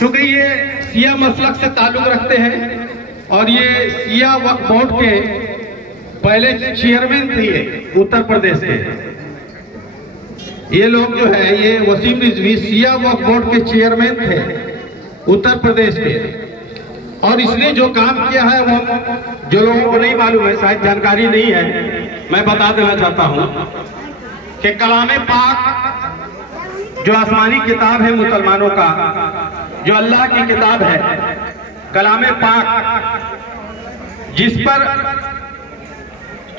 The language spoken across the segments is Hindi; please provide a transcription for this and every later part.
चूंकि ये शिया मसलक से ताल्लुक रखते हैं और ये शिया वक्फ बोर्ड के पहले चेयरमैन थे उत्तर प्रदेश के। ये लोग जो है ये वसीम रिजवी शिया वक्फ बोर्ड के चेयरमैन थे उत्तर प्रदेश के, और इसने जो काम किया है वो जो लोगों को नहीं मालूम है, शायद जानकारी नहीं है, मैं बता देना चाहता हूं कि कलाम पाक जो आसमानी किताब है मुसलमानों का, जो अल्लाह की किताब है, कलाम पाक जिस पर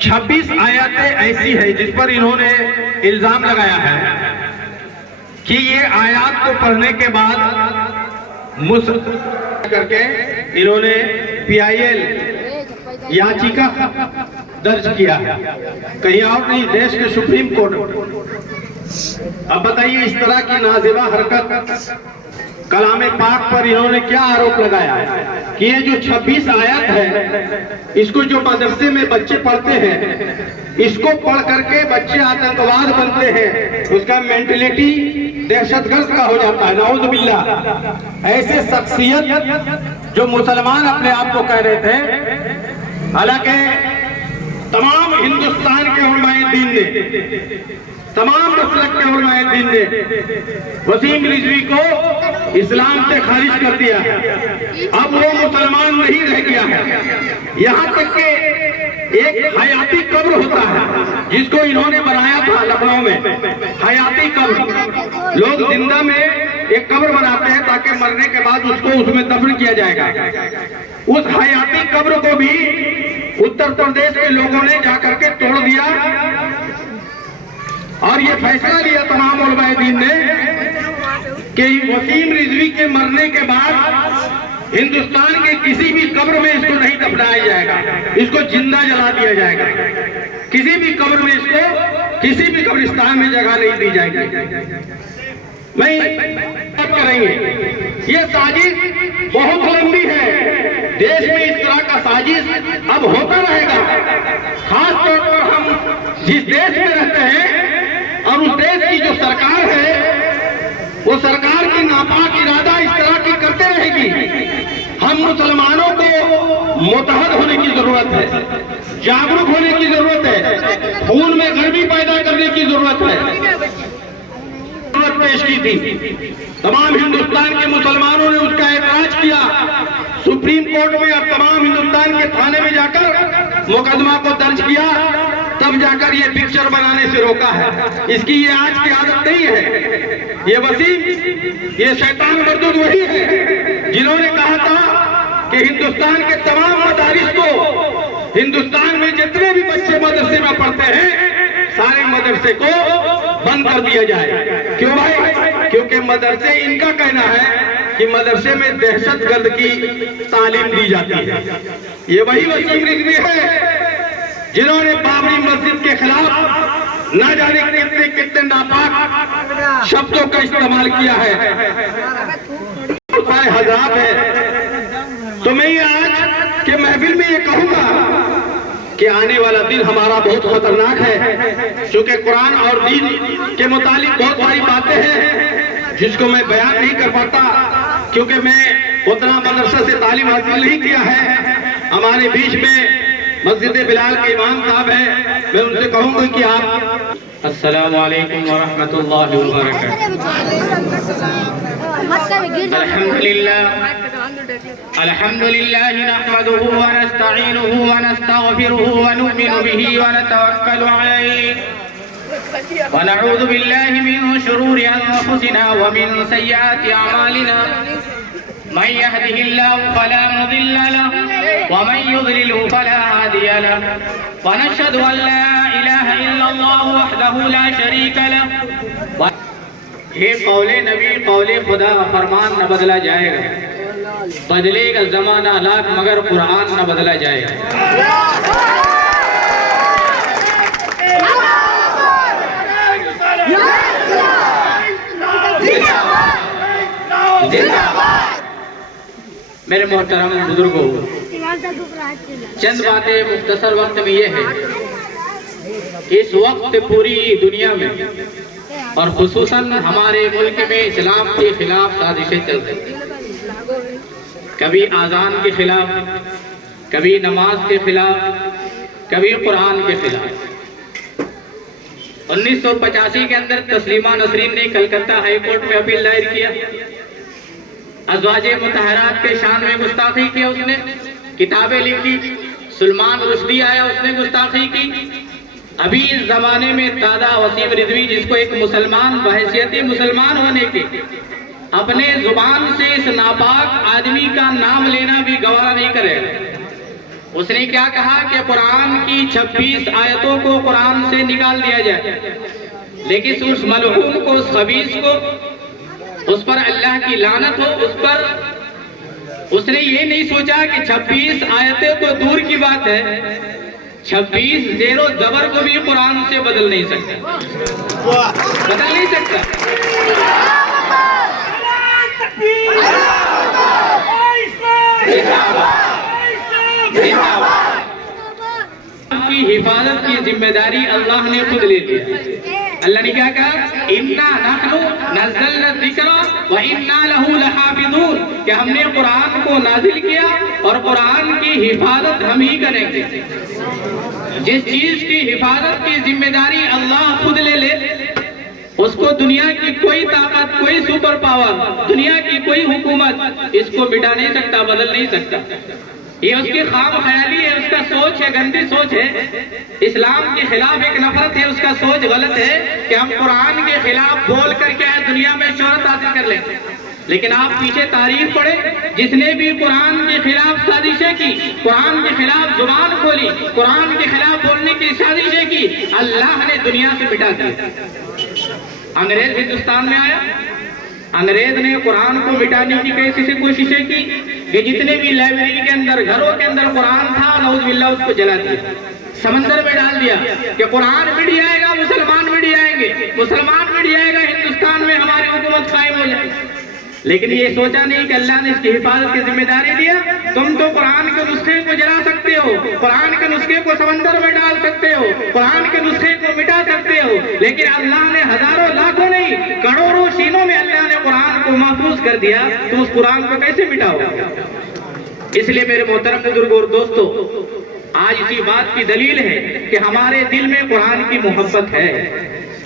26 आयतें ऐसी है जिस पर इन्होंने इल्जाम लगाया है कि ये आयत को पढ़ने के बाद करके इन्होंने PIL याचिका दर्ज किया है, कहीं और नहीं, देश के सुप्रीम कोर्ट। अब बताइए इस तरह की नाजिबा हरकत कलाम पाक पर इन्होंने क्या आरोप लगाया है कि ये जो 26 आयत है इसको जो मदरसे में बच्चे पढ़ते हैं, इसको पढ़ करके बच्चे आतंकवाद बनते हैं, उसका मेंटलिटी दहशतगर्द का हो जाता है, नाउज़ बिल्लाह। ऐसे शख्सियत जो मुसलमान अपने आप को कह रहे थे, हालांकि तमाम हिंदुस्तान के उलमाए दीन ने, तमाम मसलक के उलमाए दीन ने वसीम रिजवी को इस्लाम से खारिज कर दिया है। अब वो मुसलमान नहीं रह गया है। यहाँ तक के एक हयाती कब्र होता है जिसको इन्होंने बनाया था लखनऊ में, हयाती कब्र। लोग जिंदा में एक कब्र बनाते हैं ताकि मरने के बाद उसको उसमें दफन किया जाएगा। उस हयाती कब्र को भी उत्तर प्रदेश के लोगों ने जाकर के तोड़ दिया और ये फैसला लिया तमाम उलमाए दीन ने कि वसीम रिजवी के मरने के बाद हिंदुस्तान के किसी भी कब्र में इसको नहीं दफनाया जाएगा, इसको जिंदा जला दिया जाएगा। किसी भी कब्र में इसको, किसी भी कब्रिस्तान में जगह नहीं दी जाएगी। नहीं करेंगे। ये साजिश बहुत लंबी है, देश में इस तरह का साजिश अब होता रहेगा। खास तौर पर हम जिस देश में रहते हैं और उस देश की जो सरकार है, वो सरकार की नापाक इरादा इस तरह की करते रहेगी। हम मुसलमानों को मुतहद होने की जरूरत है, जागरूक होने की जरूरत है, खून में गर्मी पैदा करने की जरूरत है। पेश की थी, तमाम हिंदुस्तान के मुसलमानों ने उसका एतराज किया सुप्रीम कोर्ट में और तमाम हिंदुस्तान के थाने में जाकर मुकदमा को दर्ज किया, तब जाकर ये पिक्चर बनाने से रोका है। इसकी ये आज की आदत नहीं है। ये वसीम, ये शैतान मरदूद वही है जिन्होंने कहा था कि हिंदुस्तान के तमाम मदारिस को, हिंदुस्तान में जितने भी बच्चे मदरसे में पढ़ते हैं, सारे मदरसे को बंद कर दिया जाए। क्यों भाई? क्योंकि मदरसे, इनका कहना है कि मदरसे में दहशतगर्द की तालीम दी जाती है। ये वही वसीम रिजवी है जिन्होंने बाबरी मस्जिद के खिलाफ न जाने कितने कितने नापाक शब्दों का इस्तेमाल किया है। सारे हज़रात है। तो मैं आज के महफिल में ये कहूंगा कि आने वाला दिन हमारा बहुत खतरनाक है, क्योंकि कुरान और दीन के मुतालिक बहुत सारी बातें हैं जिसको मैं बयान नहीं कर पाता, क्योंकि मैं उतना मदरसा से तालीम हासिल नहीं किया है। हमारे बीच में मस्जिद बिलाल के इमाम साहब हैं, मैं उनसे कहूंगा कि आप अस्सलामु अलैकुम व रहमतुल्लाहि व बरकातुहू। अल्हम्दुलिल्लाह नहमदुहु व नस्तईनुहु व नस्तगफिरुहु व नु'मिनु बिही व नतवक्कलु अलैहि व नऊज़ु बिल्लाहि मिन शुरूरि अंफुसिना व मिन सय्यिआति अमालिना। मन यहदिहिल्लाहु फला मुदिल्ल लहु व मन युद्लिलहु फला हादिय लहु व नशहदु अन ला इलाहा इल्लल्लाहु वहदहु ला शरीका लहु। ये कौले नबी, कौले खुदा, फरमान न बदला जाएगा, बदलेगा जमाना लाख मगर कुरान न बदला जाएगा। मेरे मोहतरम बुजुर्गों, चंद बातें मुख्तसर वक्त में ये है, इस वक्त पूरी दुनिया में और खुसूसन हमारे मुल्क में इस्लाम के खिलाफ साजिशें चल रही हैं। कभी आज़ान के खिलाफ, कभी नमाज के खिलाफ, कभी कुरान के खिलाफ। 1985 के अंदर तस्लीमा नसरीन ने कलकत्ता हाई कोर्ट में अपील दायर किया। अज़वाजे मुतहरात के शान में गुस्ताखी की उसने, किताबें लिखी। सुलेमान रुश्दी आया, उसने गुस्ताखी की। अभी इस जमाने में दादा वसीम रिजवी, जिसको एक मुसलमान बहैसियत मुसलमान होने के अपने जुबान से इस नापाक आदमी का नाम लेना भी गवारा नहीं करेगा, उसने क्या कहा कि कुरान की 26 आयतों को कुरान से निकाल दिया जाए। लेकिन उस मलऊन को, उस खबीस को, उस पर अल्लाह की लानत हो, उस पर उसने ये नहीं सोचा कि 26 आयतें तो दूर की बात है, 26 जेरो जबर को भी कुरान से बदल नहीं सकता, बदल नहीं सकता। की हिफाजत की जिम्मेदारी अल्लाह ने खुद ले लिया। अल्लाह ने क्या कहा, इन्ना नहनु नज़्ज़लना ज़िक्रा व इन्ना लहू लहाफ़िज़ून, कि हमने कुरान को नाजिल किया और कुरान की हिफाजत हम ही करेंगे। जिस चीज की हिफाजत की जिम्मेदारी अल्लाह खुद ले उसको दुनिया की कोई ताकत, कोई सुपर पावर, दुनिया की कोई हुकूमत इसको मिटा नहीं सकता, बदल नहीं सकता। ये उसकी खाम ख्याली है, उसका सोच है, गंदी सोच है। इस्लाम के खिलाफ एक नफरत है, उसका सोच गलत है कि हम कुरान के खिलाफ बोल कर क्या है दुनिया में शोहरत हासिल कर लें। लेकिन आप पीछे तारीफ पढ़े, जिसने भी कुरान के खिलाफ साजिशें की, कुरान के खिलाफ जुबान खोली, कुरान के खिलाफ बोलने की साजिशें की, अल्लाह ने दुनिया से मिटा दिया। अंग्रेज हिंदुस्तान में आया, अंग्रेज ने कुरान को मिटाने की कैसी कोशिशें की कि जितने भी लाइब्रेरी के अंदर, घरों के अंदर कुरान था, नऊज़ुबिल्लाह उसको जला दिया, समंदर में डाल दिया कि कुरान मिट जाएगा, मुसलमान मिट जाएंगे, मुसलमान मिट जाएगा, हिंदुस्तान में हमारी हुकूमत कायम हो जाएगी। लेकिन ये सोचा नहीं कि अल्लाह ने इसकी हिफाजत की जिम्मेदारी दिया। तुम तो कुरान के नुस्खे को जला सकते हो, कुरान के नुस्खे को समंदर में डाल सकते हो, कुरान के नुस्खे को मिटा सकते हो, लेकिन अल्लाह ने हजारों लाखों नहीं करोड़ों शीनों में अल्लाह ने कुरान को महफूज कर दिया। तुम उस कुरान को कैसे मिटाओगे? इसलिए मेरे मोहतरम बुजुर्गों और दोस्तों, आज इसी बात की दलील है कि हमारे दिल में कुरान की मोहब्बत है।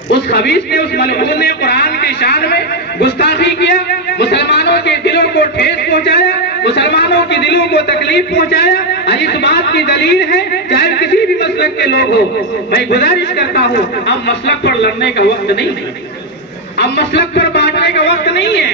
उस खबीस ने, उस मलऊन ने कुरान की शान में गुस्ताखी किया, मुसलमानों के दिलों को ठेस पहुंचाया, मुसलमानों के दिलों को तकलीफ पहुंचाया। इस बात की दलील है, चाहे किसी भी मसलक के लोग हो, मैं गुजारिश करता हूं, अब मसलक पर लड़ने का वक्त नहीं है, अब मसलक पर बांटने का वक्त नहीं है,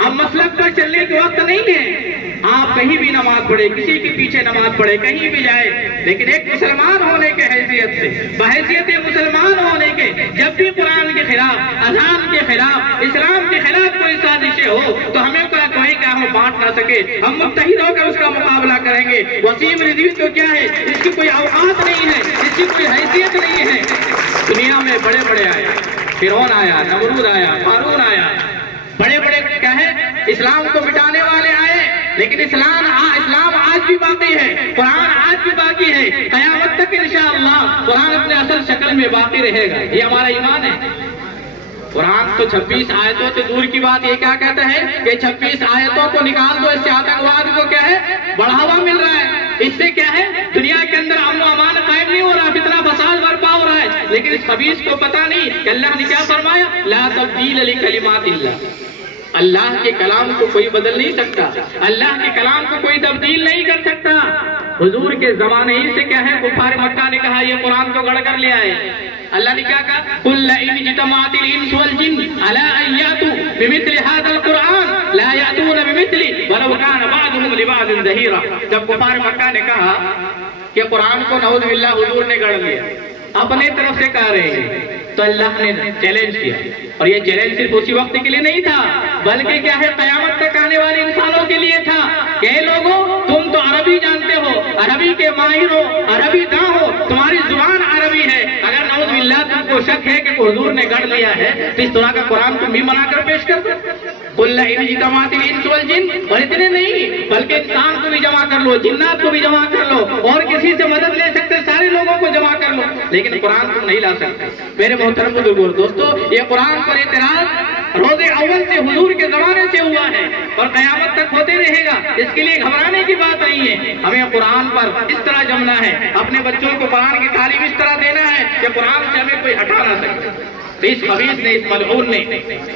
अब मसलक पर चलने का वक्त नहीं है। आप कहीं भी नमाज पढ़े, किसी के पीछे नमाज पढ़े, कहीं भी जाए, लेकिन एक मुसलमान होने के हैसियत से, बहैसियत मुसलमान होने के, जब भी कुरान के खिलाफ, अज़ान के खिलाफ, इस्लाम के खिलाफ कोई साजिशें हो तो हमें कोई क्या हम बांट ना सके, हम मुत्तहिद होकर उसका मुकाबला करेंगे। वसीम रिजवी तो क्या है, इसकी कोई औकात नहीं है, इसकी कोई हैसियत नहीं है। दुनिया में बड़े बड़े आए, फिरौन आया, नमरूद आया, फारून आया, बड़े बड़े क्या है इस्लाम को मिटाने वाले आए, लेकिन इस्लाम आज भी बाकी है, कुरान आज भी बाकी है, क़यामत तक इंशाअल्लाह कुरान अपने असल शक्ल में बाकी रहेगा। ये हमारा ईमान है। कुरान तो 26 आयतों से दूर की बात, ये क्या कहता है कि 26 आयतों को निकाल दो, इससे आतंकवाद को क्या है बढ़ावा मिल रहा है, इससे क्या है दुनिया के अंदर अमन अमान कायम नहीं हो रहा, इतना फसाद बर्पा हो रहा है। लेकिन इस खबीस को पता नहीं कि अल्लाह ने क्या फरमाया, ला तब्दील लिकलिमातिल्लाह, अल्लाह के कलाम को कोई बदल नहीं सकता, अल्लाह के कलाम को कोई तब्दील नहीं कर सकता। हुजूर के जमाने ही से क्या है कुफार मक्का ने कहा ये कुरान तो गढ़ कर लिया है। अल्लाह ने क्या कहा, कुल इन जितमातिल इंस वल जिन अला अयतु बिमिथलि हादल कुरान ला यातून बिमिथलि वलौ कान बादुहुम लिबादिन ज़हीरा। जब कुफार मक्का ने कहा कि कुरान को नऊज़ बिल्लाह हुजूर ने गढ़ लिया, अपने तरफ से कह रहे हैं, तो अल्लाह ने चैलेंज किया। और ये चैलेंज सिर्फ उसी वक्त के लिए नहीं था, बल्कि क्या है क़यामत तक आने वाले इंसानों के लिए था। कि लोगों तुम तो अरबी जानते हो, अरबी के माहिर हो, अरबी दां हो, तुम्हारी जुबान अरबी है, अगर नऊज़ बिल्लाह तुमको शक है कि हुजूर ने गढ़ लिया है तो इस तरह का कुरान तुम भी बनाकर पेश कर दो। कुल इन जितमातिल इंस वल जिन, और इतने नहीं बल्कि इंसान को भी जमा कर लो, जिन्नात को भी जमा कर लो, और किसी से मदद ले सकते सारे लोगों को जमा कर लो, लेकिन कुरान तुम नहीं ला सकते। मेरे मोहतरम बुजुर्गों दोस्तों, ये कुरान पर इतराज रोज़े अव्वल से हुजूर के जमाने से हुआ है। है और कयामत तक होते रहेगा। इसके लिए घबराने की बात नहीं है। हमें कुरान पर इस तरह जमना है, अपने बच्चों को कुरान की तालीम इस तरह देना है कि कुरान से हमें कोई हटा ना सके। तो इस खबीस ने, इस मलऊन ने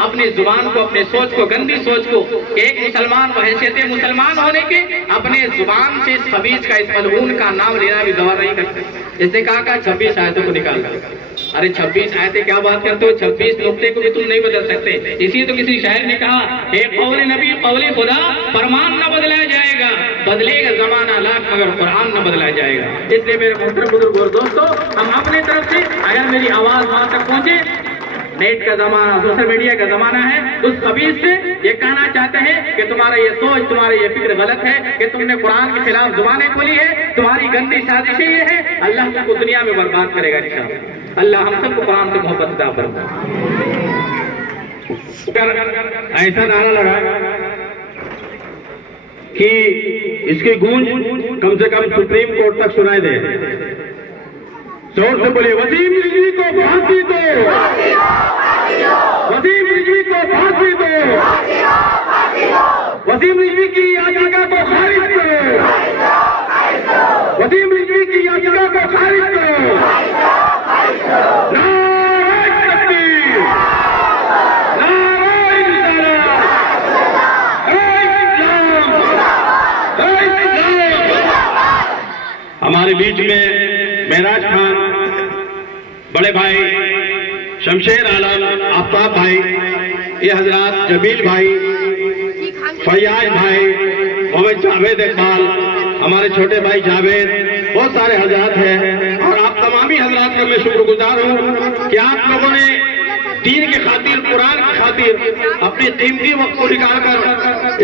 अपनी जुबान को, अपने सोच को, गंदी सोच को, एक मुसलमान बहैसियत मुसलमान होने के अपने जुबान से इस खबीस का, इस मलऊन का नाम लेना भी गवार नहीं करते। इसने कहा 26 आयतों को निकाल कर। अरे 26 आयतें क्या बात करते हो, 26 नुक्ते को भी तुम नहीं बदल सकते। इसी तो किसी शायर ने कहा, एक कौले नबी कौले खुदा, फरमान न बदला जाएगा, बदलेगा जमाना लाख मगर कुरान न बदला जाएगा। इसलिए मेरे मोहतरम बुजुर्ग और दोस्तों, हम अपनी तरफ से अगर मेरी आवाज वहां तक पहुंचे, नेट का जमाना, सोशल मीडिया का जमाना है, उस खबीस से ये कहना चाहते हैं कि तुम्हारा ये सोच, तुम्हारा ये फिक्र गलत है कि तुमने कुरान के खिलाफ जुबानें खोली है, तुम्हारी गंदी साजिशें ये है। अल्लाह तुमको दुनिया में बर्बाद करेगा इंशाअल्लाह। अल्लाह हम सबको कुरान से मोहब्बत अता फरमाए। ऐसा नारा लगा कि इसकी गूंज कम से कम सुप्रीम कोर्ट तक सुनाई दे। जोर से बोलिए, वसीम रिजवी को फांसी दो, वसीम रिजवी को फांसी दो, वसीम रिजवी की याचिका को खारिज करो, वसीम रिजवी की याचिका को खारिज करो। नारे तकबीर, नारे रिसालत, हमारे बीच में महराज खान, बड़े भाई शमशेर आलम, आफ्ताब भाई, ये हजरात जमील भाई, फैयाज भाई, मोहम्मद जावेद इकबाल, हमारे छोटे भाई जावेद, बहुत सारे हजरात हैं। और आप तमामी हजरात का मैं शुक्रगुजार हूँ कि आप लोगों ने दीन की खातिर, कुरान की खातिर अपने कीमती वक्त को निकाल कर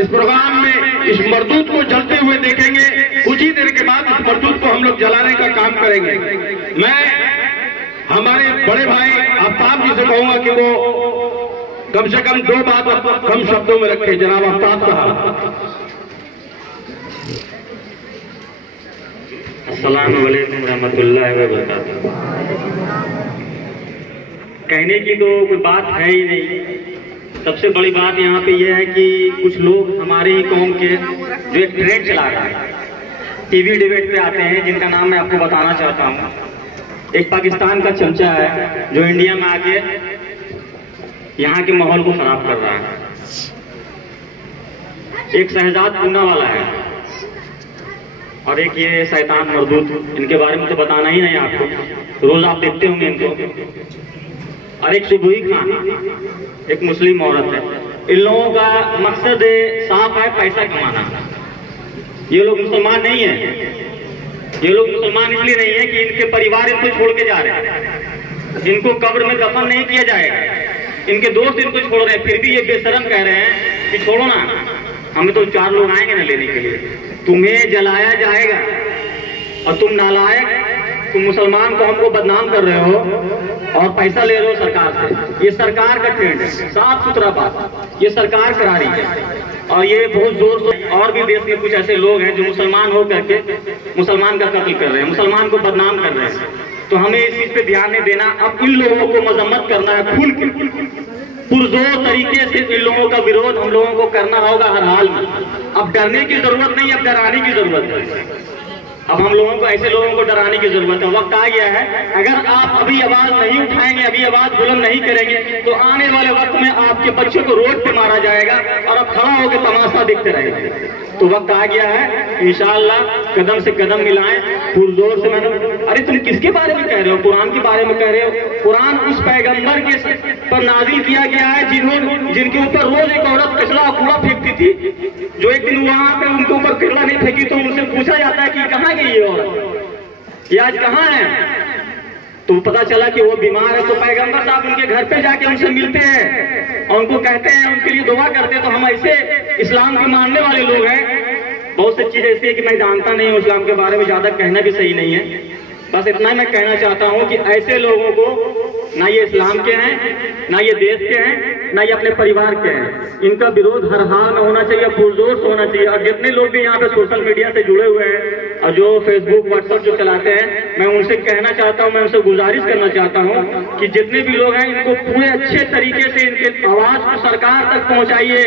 इस प्रोग्राम में इस मरदूद को जलते हुए देखेंगे। कुछ ही देर के बाद इस मरदूद को हम लोग जलाने का काम करेंगे। मैं हमारे बड़े भाई आफ्ताब जी से कहूंगा कि वो कम से कम 2 बात कम शब्दों में रखे। जनाब आफ्ताब साहब। अस्सलाम वालेकुम रहमतुल्लाहि व बरकातुहू। कहने की तो कोई बात है ही नहीं। सबसे बड़ी बात यहाँ पे यह है कि कुछ लोग हमारे ही कौम के जो एक ट्रेंड चला रहा है, टीवी डिबेट पे आते हैं, जिनका नाम मैं आपको बताना चाहता हूँ। एक पाकिस्तान का चमचा है जो इंडिया में आके यहाँ के माहौल को खराब कर रहा है। एक शहजाद पूना वाला है और एक ये शैतान मरदूद, इनके बारे में तो बताना ही नहीं आपको, रोज आप देखते होंगे इनको। और एक सुबुही खान, एक मुस्लिम औरत है। इन लोगों का मकसद साफ है, पैसा कमाना। ये लोग मुसलमान नहीं है। ये लोग मुसलमान इसलिए नहीं है कि इनके परिवार इनको छोड़ के जा रहे हैं, इनको कब्र में दफन नहीं किया जाएगा, इनके दोस्त इनको छोड़ रहे हैं, फिर भी ये बेशरम कह रहे हैं कि छोड़ो ना, हमें तो 4 लोग आएंगे ना लेने के लिए। तुम्हें जलाया जाएगा और तुम नालायक, तुम मुसलमान को हमको बदनाम कर रहे हो और पैसा ले रहे हो सरकार से। ये सरकार का ट्रेंड है, साफ सुथरा बात, ये सरकार करा रही है। और ये बहुत जोर से, और भी देश में कुछ ऐसे लोग हैं जो मुसलमान हो करके मुसलमान का कत्ल कर रहे हैं, मुसलमान को बदनाम कर रहे हैं। तो हमें इस चीज पे ध्यान नहीं देना। अब इन लोगों को मजम्मत करना है, खुल के पुरजोर तरीके से इन लोगों का विरोध हम लोगों को करना होगा हर हाल में। अब डरने की जरूरत नहीं, अब डराने की जरूरत है। अब हम लोगों को, ऐसे लोगों को डराने की जरूरत है। वक्त आ गया है, अगर आप अभी आवाज नहीं उठाएंगे, अभी आवाज बुलंद नहीं करेंगे, तो आने वाले वक्त में आपके बच्चों को रोड पे मारा जाएगा और आप खड़ा होकर तमाशा देखते रहेंगे। तो वक्त आ गया है, इंशाअल्लाह कदम से कदम मिलाएं, पुरजोर से। मैंने, अरे तुम किसके बारे में कह रहे हो? कुरान के बारे में कह रहे हो। कुरान उस पैगंबर के पर नाजिल किया गया है जिनके ऊपर रोज एक औरत कचरा कूड़ा फेंकती थी। जो एक दिन वहां पे उनके ऊपर कचरा नहीं फेंकी तो उनसे पूछा जाता है कि कहाँ गई ये औरत, ये आज कहाँ है? तो पता चला कि वो बीमार है। तो पैगंबर साहब उनके घर पे जाके उनसे मिलते हैं और उनको कहते हैं, उनके लिए दुआ करते हैं। तो हम ऐसे इस्लाम के मानने वाले लोग हैं, बहुत सी चीजें ऐसी है कि मैं जानता नहीं हूँ इस्लाम के बारे में, ज्यादा कहना भी सही नहीं है। बस इतना मैं कहना चाहता हूँ कि ऐसे लोगों को, ना ये इस्लाम के हैं, ना ये देश के हैं, ना ये अपने परिवार के हैं, इनका विरोध हर हाल में होना चाहिए, पुरजोर से होना चाहिए। और जितने लोग भी यहाँ पे सोशल मीडिया से जुड़े हुए हैं और जो फेसबुक व्हाट्सएप जो चलाते हैं, मैं उनसे कहना चाहता हूँ, मैं उनसे गुजारिश करना चाहता हूँ कि जितने भी लोग हैं इनको पूरे अच्छे तरीके से इनके आवाज को सरकार तक पहुँचाइए।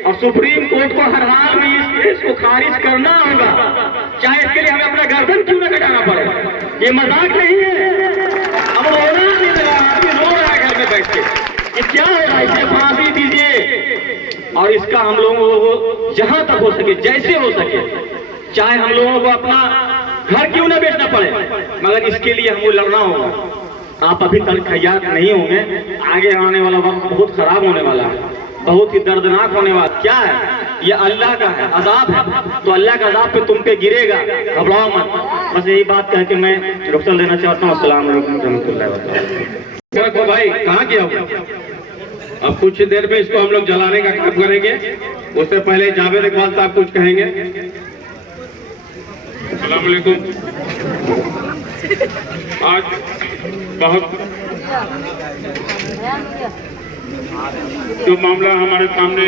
और सुप्रीम कोर्ट को हर हाल में इस केस को खारिज करना होगा, चाहे इसके लिए हमें अपना गर्दन क्यों न कटाना पड़े। ये मजाक नहीं है। अब रोना नहीं लगा, आदमी रो रहा है घर में बैठ के, ये क्या हो रहा है, इसे फांसी दीजिए। और इसका हम लोगों को जहां तक हो सके, जैसे हो सके, चाहे हम लोगों को अपना घर क्यों न बेचना पड़े, मगर इसके लिए हमको लड़ना होगा। आप अभी तक खैयात नहीं होंगे, आगे आने वाला वक्त बहुत खराब होने वाला है, बहुत ही दर्दनाक होने वाला। क्या है ये? अल्लाह का है, अजाब है, तो अल्लाह का अजाब पे तुम पे गिरेगा, घबराओ मत। बस यही बात कह के मैं रुखसत लेना चाहता हूँ। अस्सलाम वालेकुम रहमतुल्लाहि व बरकातहू। भाई कहाँ गया हुआ? अब कुछ देर में इसको हम लोग जलाने का काम करेंगे, उससे पहले जावेद इकबाल साहब कुछ कहेंगे। अस्सलाम वालेकुम। आज बहुत जो मामला हमारे सामने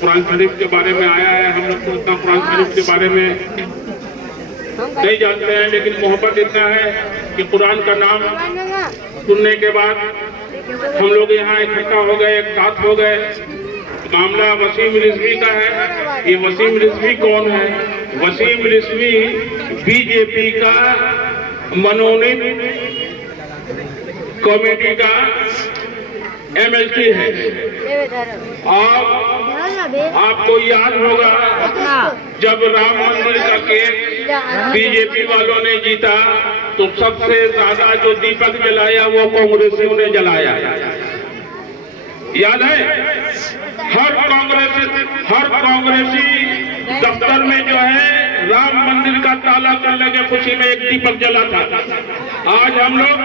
कुरान शरीफ के बारे में आया है, हम लोग को उतना कुरान शरीफ के बारे में नहीं जानते हैं, लेकिन मोहब्बत इतना है कि कुरान का नाम सुनने के बाद हम लोग यहाँ इकट्ठा हो गए, एक साथ हो गए। मामला वसीम रिजवी का है। ये वसीम रिजवी कौन है? वसीम रिजवी बीजेपी का मनोनीत कमेटी का एमएलसी है। और आपको याद होगा जब राम मंदिर का केस बीजेपी वालों ने जीता तो सबसे ज्यादा जो दीपक जलाया वो कांग्रेसियों ने जलाया, याद है? हर कांग्रेसी दफ्तर में जो है राम मंदिर का ताला करने के खुशी में एक दीपक जला था। आज हम लोग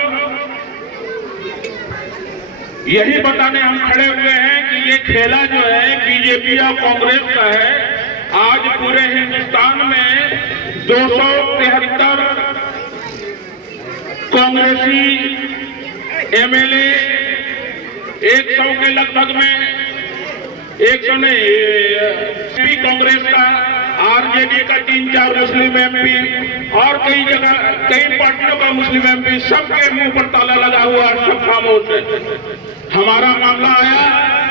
यही बताने हम खड़े हुए हैं कि ये खेला जो है बीजेपी और कांग्रेस का है। आज पूरे हिंदुस्तान में 273 कांग्रेसी एमएलए 100 के लगभग में 100 नहीं, कांग्रेस का, आरजेडी का 3-4 मुस्लिम एमपी और कई जगह कई पार्टियों का मुस्लिम एमपी, सबके मुंह पर ताला लगा हुआ, सब खामोश है। हमारा मामला आया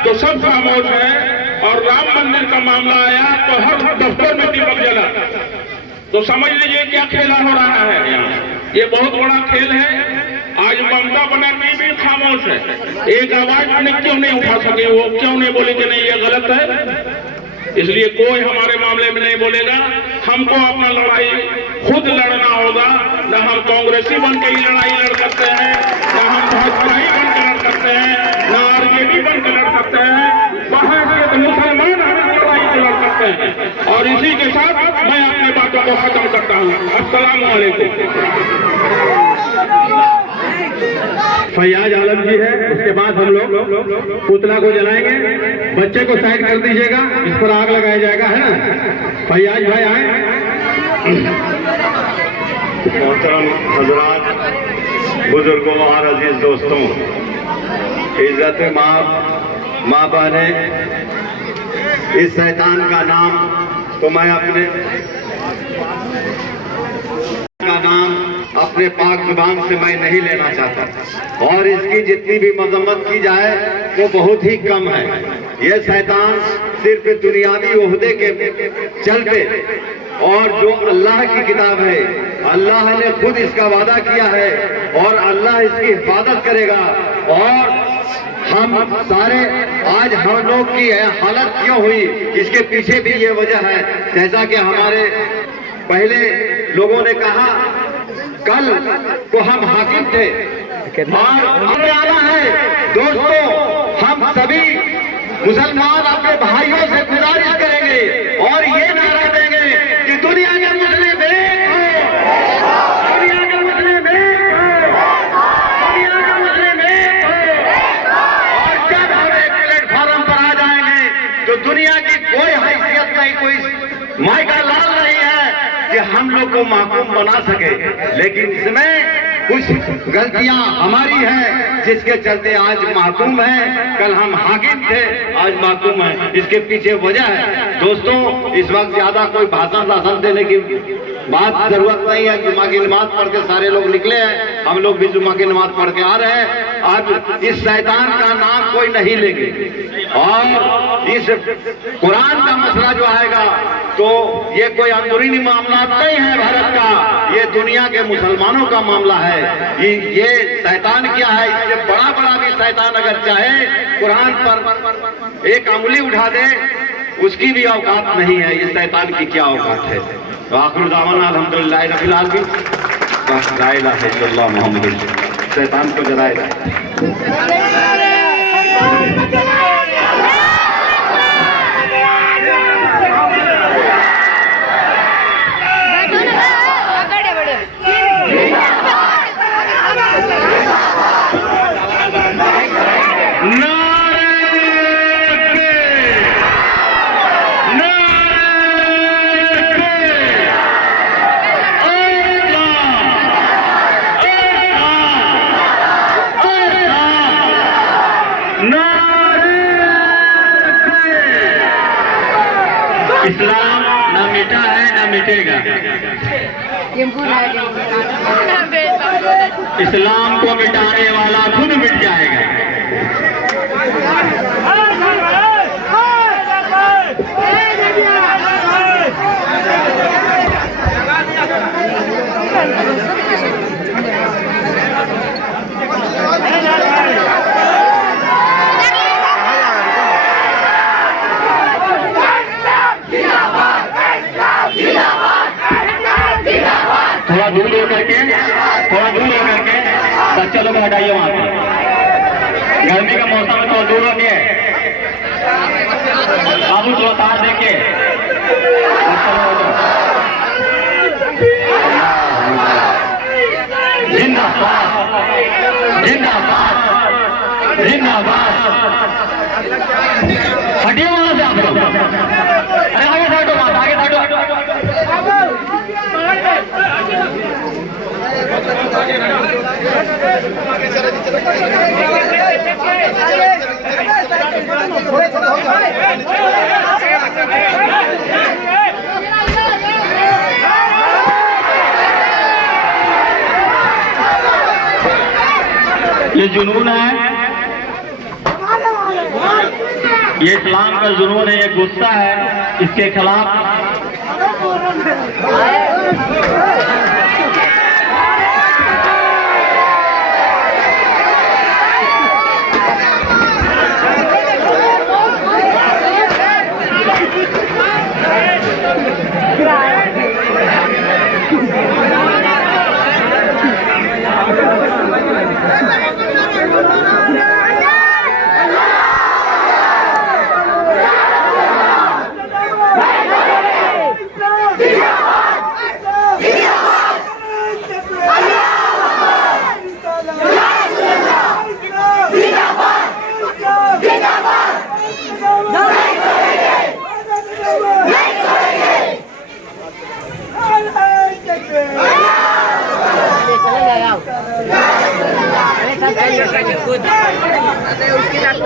तो सब खामोश है, और राम मंदिर का मामला आया तो हर दफ्तर में दीपक जला। तो समझ लीजिए क्या खेला हो रहा है यहाँ। ये बहुत बड़ा खेल है। आज ममता बनर्जी भी खामोश है, एक आवाज उन्हें क्यों नहीं उठा सके, वो क्यों नहीं बोले कि नहीं ये गलत है। इसलिए कोई हमारे मामले में नहीं बोलेगा। हमको अपना लड़ाई खुद लड़ना होगा। न हम कांग्रेसी बन के ही लड़ाई लड़ सकते हैं, न हम भाजपाई बन के लड़ सकते हैं, न आरजेडी बन के लड़ सकते हैं। बाहर से मुसलमान हम लड़ाई को लड़ सकते हैं। और इसी के साथ मैं अपनी बातों को खत्म करता हूँ। अस्सलाम वालेकुम। फैयाज आलम जी है, उसके बाद हम लोग पुतला को जलाएंगे। बच्चे को साइड कर दीजिएगा, इस पर आग लगाया जाएगा, है ना? फैयाज भाई आए। मोहतरम हजरात, बुजुर्गों और अजीज दोस्तों, इज्जत माँ बहने, इस शैतान का नाम तो मैं अपने पाक जुबान से मैं नहीं लेना चाहता, और इसकी जितनी भी मजम्मत की जाए वो बहुत ही कम है। ये शैतान सिर्फ दुनियावी ओहदे के चलते, और जो अल्लाह की किताब है, अल्लाह ने खुद इसका वादा किया है और अल्लाह इसकी हिफाजत करेगा। और हम सारे आज हम लोग की हालत क्यों हुई, इसके पीछे भी ये वजह है। जैसा कि हमारे पहले लोगों ने कहा, कल को हम हाकिम थे और अब आना है। दोस्तों, हम सभी मुसलमान अपने भाइयों से गुजारिश करेंगे और ये नारा देंगे कि दुनिया के मुस्लिम एक हो, दुनिया के मुस्लिम एक हो, दुनिया के मुस्लिम एक हो। और जब हम एक प्लेटफॉर्म पर आ जाएंगे तो दुनिया की कोई हैसियत नहीं, कोई मायका लाल नहीं है कि हम लोग को महकूम बना सके। लेकिन इसमें कुछ गलतियां हमारी हैं जिसके चलते आज महकूम है। कल हम हाकिम थे, आज महकूम है। इसके पीछे वजह है। दोस्तों, इस वक्त ज्यादा कोई भाषण देने की बात जरूरत नहीं है। जुम्मा की नमाज पढ़ के सारे लोग निकले हैं, हम लोग भी जुम्मा की नमाज पढ़ के आ रहे हैं। अब इस शैतान का नाम कोई नहीं लेंगे। और इस कुरान का मसला जो आएगा तो ये कोई अंदरूनी मामला नहीं है भारत का, ये दुनिया के मुसलमानों का मामला है। ये शैतान क्या है, इससे बड़ा भी शैतान अगर चाहे कुरान पर एक अंगुली उठा दे उसकी भी औकात नहीं है। इस शैतान की क्या औकात है। तो आखिर दामन अल्हम्दुलिल्लाह रब्बिल आलमीन, ला इलाहा इल्लल्लाह मुहम्मदुर रसूलुल्लाह। शैतान को जलाएगा। इस्लाम न मिटा है न मिटेगा। इस्लाम को मिटाने वाला खुद मिट जाएगा। थोड़ा दूर होकर के बच्चा लोग हटाइए वहां से। गर्मी का मौसम है, थोड़ा दूर होके बाबू थोड़ा तार देके जिंदाबाद जिंदाबाद जिंदाबाद। हटिए वहां से आप लोग। अरे आगे हटो, आगे हटो। ये जुनून है, ये इस्लाम का जुनून है, ये गुस्सा है। इसके खिलाफ उसके साथ